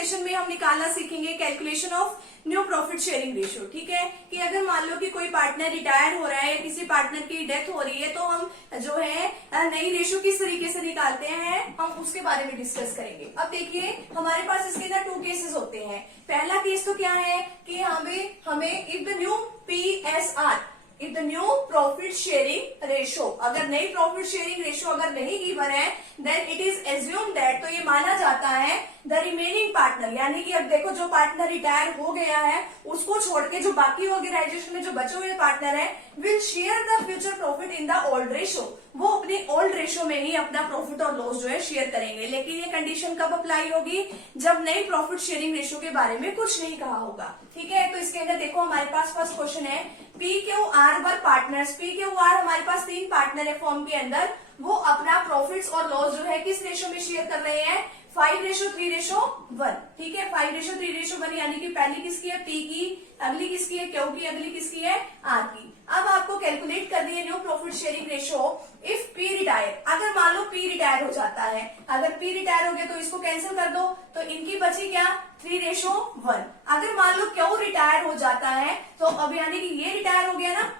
Session में हम निकालना सीखेंगे calculation of new profit sharing ratio. ठीक है, कि अगर मान लो कि कोई पार्टनर रिटायर हो रहा है, किसी पार्टनर की डेथ हो रही है, तो हम जो है नई रेशियो किस तरीके से निकालते हैं, हम उसके बारे में डिस्कस करेंगे। अब देखिए हमारे पास इसके ना 2 केसेस होते हैं। पहला केस तो क्या है कि हमें if the new PSR, if the new profit sharing ratio, अगर नई प्रॉफिट शेयरिंग रेशियो अगर नहीं गिवन है, then it is assume that, तो ये माना जाता है द रिमेनिंग पार्टनर, यानी कि अब देखो जो पार्टनर रिटायर हो गया है उसको छोड़ के जो बाकी ऑर्गेनाइजेशन में जो बचे हुए पार्टनर है will share the future profit in the old ratio, वो अपने ओल्ड रेशियो में ही अपना प्रॉफिट और लॉस जो है शेयर करेंगे। लेकिन ये कंडीशन कब अप्लाई होगी, जब नई प्रॉफिट शेयरिंग रेशियो के बारे में कुछ नहीं कहा होगा। ठीक है, तो इसके अंदर देखो हमारे पास फर्स्ट क्वेश्चन है, PQR वर पार्टनर्स, PQR हमारे पास 3 पार्टनर है फॉर्म के अंदर, वो अपना प्रॉफिट्स और लॉस जो है किस रेशियो में शेयर कर रहे हैं, 5:3:1। ठीक है, 5:3:1 यानी कि पहली किसकी है, P की, अगली किसकी है, Q की, अगली किसकी है, R की। अब आपको कैलकुलेट करनी है new profit sharing ratio if P retire, अगर मान लो P रिटायर हो जाता है, अगर P रिटायर हो गया तो इसको कैंसिल कर दो, तो इनकी बची क्या, 3:1। अगर मान लो Q रिटायर हो जाता है, तो अब यानी कि ये रिटायर हो गया ना,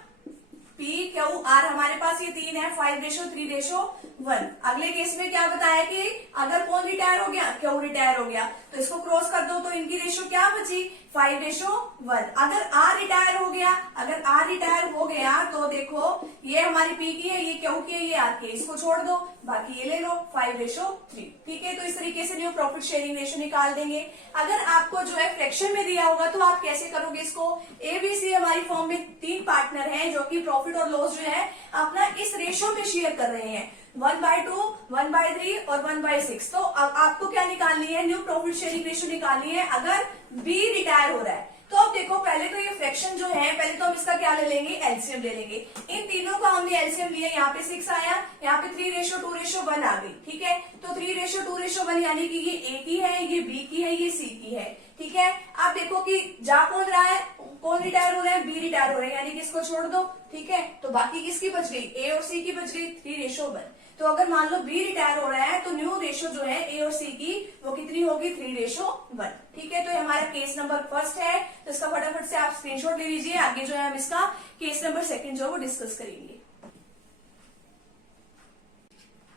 PQR हमारे पास ये 3 है, 5:3:1। अगले केस में क्या बताया कि अगर कौन रिटायर हो गया, Q रिटायर हो गया, तो इसको क्रॉस कर दो, तो इनकी रेशियो क्या बची, 5:1। अगर R रिटायर हो गया, अगर R रिटायर हो गया तो देखो ये हमारी P की है, ये Q की है, ये R की है, इसको छोड़ दो, बाकी ये ले लो 5:3। ठीक है, तो इस तरीके से न्यू प्रॉफिट शेयरिंग रेशियो निकाल देंगे। अगर आपको जो है फ्रैक्शन में दिया होगा तो आप कैसे करोगे इसको, ABC हमारी फॉर्म में 3 पार्टनर हैं जो कि प्रॉफिट और लॉस जो है अपना इस रेशियो में शेयर कर रहे हैं, 1/2, 1/3 और 1/6। तो अब आपको क्या निकालनी है, न्यू प्रॉफिट शेयरिंग रेशियो निकालनी है अगर B रिटायर हो रहा है। तो अब देखो पहले तो ये फ्रैक्शन जो है, पहले तो हम इसका क्या ले लेंगे, एलसीएम ले लेंगे। इन तीनों का हमने एलसीएम लिया, यहाँ पे 6 आया, यहाँ पे 3:2:1 आ गई। ठीक है, तो 3:2:1 यानी कि ये A की है, ये B की है, ये C की है। ठीक है, आप देखो कि जा कौन रहा है, कौन रिटायर हो रहा है, B रिटायर हो रहा है, यानी कि इसको छोड़ दो। ठीक है, तो बाकी किसकी बच गई, A और C की बच गई, 3:1। तो अगर मान लो B रिटायर हो रहा है तो न्यू रेशियो जो है A और C की वो कितनी होगी, 3:1। ठीक है, तो ये हमारा केस नंबर फर्स्ट है, तो इसका फटाफट से आप स्क्रीनशॉट ले लीजिए। आगे जो है हम इसका केस नंबर सेकंड जो है वो डिस्कस करेंगे।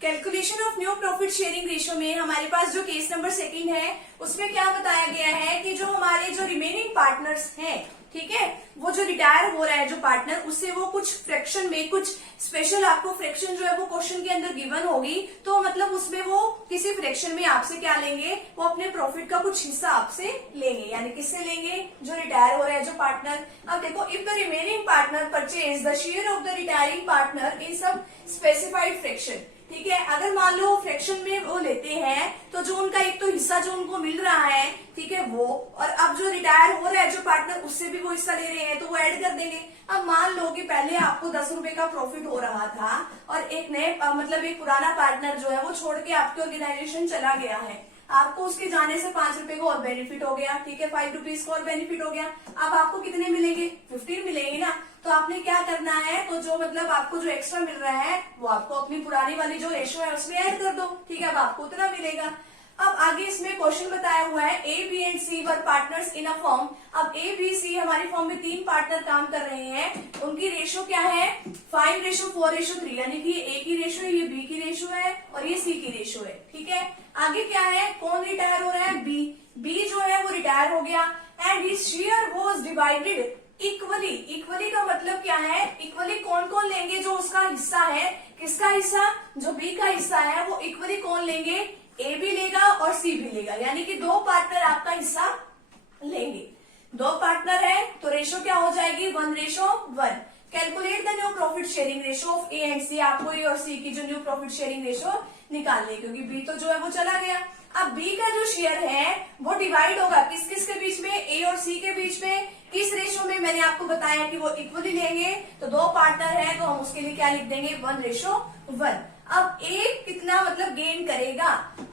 Calculation of new profit sharing ratio में हमारे पास जो केस नंबर सेकंड है उसमें क्या बताया गया है कि जो हमारे जो रिमेनिंग पार्टनर्स हैं, ठीक है, वो जो रिटायर हो रहा है जो पार्टनर, उससे वो कुछ फ्रैक्शन में, कुछ स्पेशल आपको फ्रैक्शन जो है वो क्वेश्चन के अंदर गिवन होगी, तो मतलब उसमें वो किसी फ्रैक्शन में आपसे क्या लेंगे, वो अपने प्रॉफिट का कुछ हिस्सा आपसे लेंगे। यानी किससे लेंगे, जो रिटायर हो रहा है जो पार्टनर। अब देखो if the remaining partner purchase the share of the retiring partner in सब स्पेसिफाइड फ्रैक्शन। ठीक है, अगर मान लो फ्रैक्शन में वो लेते हैं तो जो उनका एक तो हिस्सा जो उनको मिल रहा है, ठीक है, वो, और अब जो रिटायर हो रहा है जो पार्टनर उससे भी वो हिस्सा ले रहे हैं तो वो ऐड कर देंगे। अब मान लो कि पहले आपको 10 रुपए का प्रॉफिट हो रहा था और एक नए मतलब एक पुराना पार्टनर जो है वो छोड़ के आपकी ऑर्गेनाइजेशन चला गया है, आपको उसके जाने से 5 रुपए को और बेनिफिट हो गया। ठीक है, 5 रुपीज को और बेनिफिट हो गया। अब आपको कितने मिलेंगे, 15 मिलेंगे ना। तो आपने क्या करना है, तो जो मतलब आपको जो एक्स्ट्रा मिल रहा है वो आपको अपनी पुरानी वाली जो रेशियो है उसमें ऐड कर दो। ठीक है, अब आपको उतना मिलेगा। अब आगे इसमें क्वेश्चन बताया हुआ है A, B and C were partners in a form. अब A, B, C हमारी फॉर्म में 3 पार्टनर काम कर रहे हैं, उनकी रेशियो क्या है, 5:4:3, यानी कि ये A की रेशियो है, ये B की रेशियो है और ये C की रेशियो है। ठीक है, आगे क्या है, कौन रिटायर हो रहा है, B जो है वो रिटायर हो गया and his share was divided equally. Equally का मतलब क्या है, इक्वली कौन कौन लेंगे, जो उसका हिस्सा है, किसका हिस्सा, जो B का हिस्सा है वो इक्वली कौन लेंगे, A भी लेगा और C भी लेगा, यानी कि 2 पार्टनर आपका हिस्सा लेंगे। 2 पार्टनर है तो रेशो क्या हो जाएगी, 1:1। Calculate the new profit sharing ratio of A and C। आपको A और C की जो न्यू प्रॉफिट शेयरिंग रेशो निकालनी है, क्योंकि B तो जो है वो चला गया। अब B का जो शेयर है वो डिवाइड होगा किस किस के बीच में, A और C के बीच में। किस रेशो में, मैंने आपको बताया कि वो इक्वली लेंगे, तो 2 पार्टनर है तो हम उसके लिए क्या लिख देंगे, 1:1। अब A कितना मतलब गेन करेगा,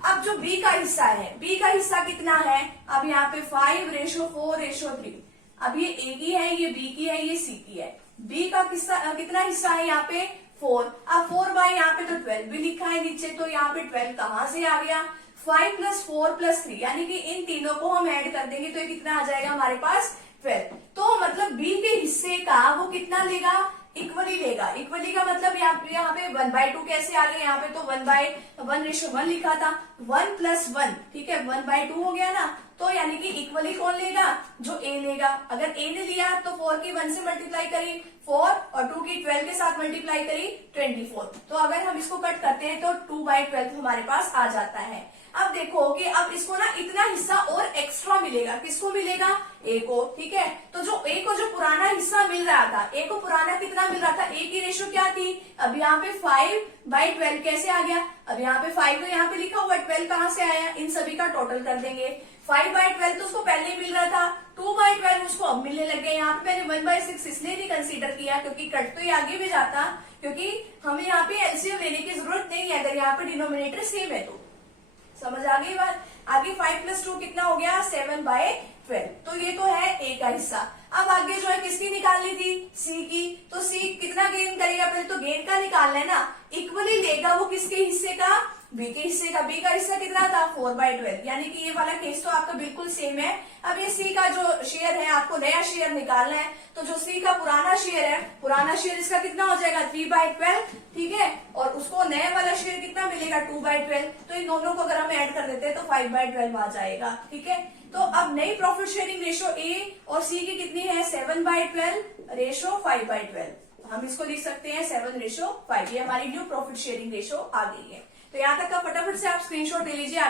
अब जो B का हिस्सा है, B का हिस्सा कितना है, अब यहाँ पे 5:4:3। अब ये A की है, ये B की है, ये C की है। B का कितना हिस्सा है यहाँ पे, 4। अब 4 बाई यहाँ पे तो 12 भी लिखा है नीचे, तो यहाँ पे 12 कहाँ से आ गया, 5 + 4 + 3, यानी कि इन तीनों को हम ऐड कर देंगे तो ये कितना आ जाएगा हमारे पास 12। तो मतलब बी के हिस्से का वो कितना लेगा, इक्वली लेगा। इक्वली का मतलब यहाँ पे 1/2 कैसे आ गया, यहाँ पे तो 1/1 लिखा था, 1 + 1, ठीक है, 1/2 हो गया ना। तो यानी कि इक्वली कौन लेगा, जो ए लेगा। अगर ए ने लिया तो 4 की 1 से मल्टीप्लाई करी 4 और 2 की 12 के साथ मल्टीप्लाई करी 24। तो अगर हम इसको कट करते हैं तो 2/12 हमारे पास आ जाता है। अब देखो कि अब इसको ना इतना हिस्सा और एक्स्ट्रा मिलेगा, किसको मिलेगा, ए को, ठीक है। तो जो ए को जो पुराना हिस्सा मिल रहा था, ए को पुराना कितना मिल रहा था, ए की रेशो क्या थी, अब यहाँ पे 5/12 कैसे आ गया, अब यहाँ पे 5 तो यहाँ पे लिखा हुआ, 12 कहाँ से आया, इन सभी का टोटल कर देंगे। 5/12 तो उसको पहले मिल रहा था, 2/12 उसको अब मिलने लग गया। यहाँ पे मैंने 1/6 इसलिए नहीं कंसीडर किया क्योंकि कट तो ये आगे भी जाता, क्योंकि हमें यहाँ पे एलसीएम लेने की जरूरत नहीं है अगर यहाँ पे डिनोमिनेटर सेम है तो। समझ आ गई बात। आगे 5 + 2 कितना हो गया, 7/12। तो ये तो है ए का हिस्सा। अब आगे जो है किसकी निकालनी थी, सी की। तो सी कितना गेन करेगा, पहले तो गेन का निकालना है ना। इक्वली लेगा वो किसके हिस्से का, बी के हिस्से का। बी का हिस्सा कितना था, 4/12, यानी कि ये वाला केस तो आपका बिल्कुल सेम है। अब ये सी का जो शेयर है, आपको नया शेयर निकालना है। तो जो सी का पुराना शेयर है, पुराना शेयर इसका कितना हो जाएगा, 3/12, ठीक है। और उसको नया वाला शेयर कितना मिलेगा, 2/12। तो इन दोनों को अगर हम ऐड कर देते हैं तो 5/12 आ जाएगा, ठीक है। तो अब नई प्रॉफिट शेयरिंग रेशो ए और सी की कितनी है, 7/12 रेशो 5/12। हम इसको लिख सकते हैं 7:5। ये हमारी न्यू प्रॉफिट शेयरिंग रेशो आ गई है। तो यहाँ तक का फटाफट से आप स्क्रीनशॉट ले लीजिए।